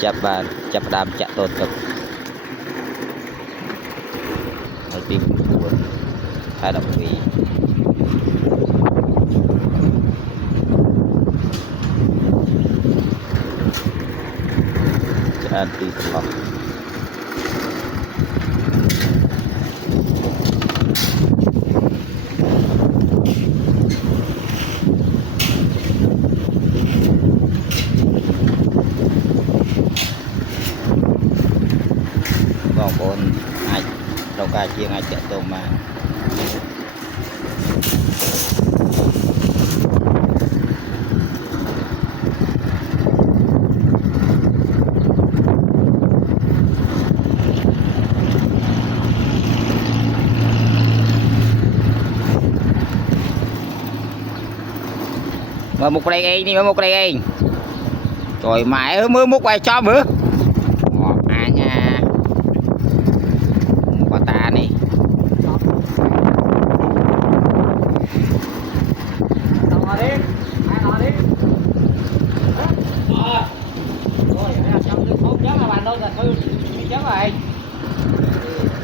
chập đam chặt tốt cực ở tim buồn thay động vì ăn đi không còn bốn ai trong ca chiên ai chạy tôm mà mà một đây anh đi mà một đây anh rồi mãi mới múc quay cho bữa à nha quả ta này Tao đi.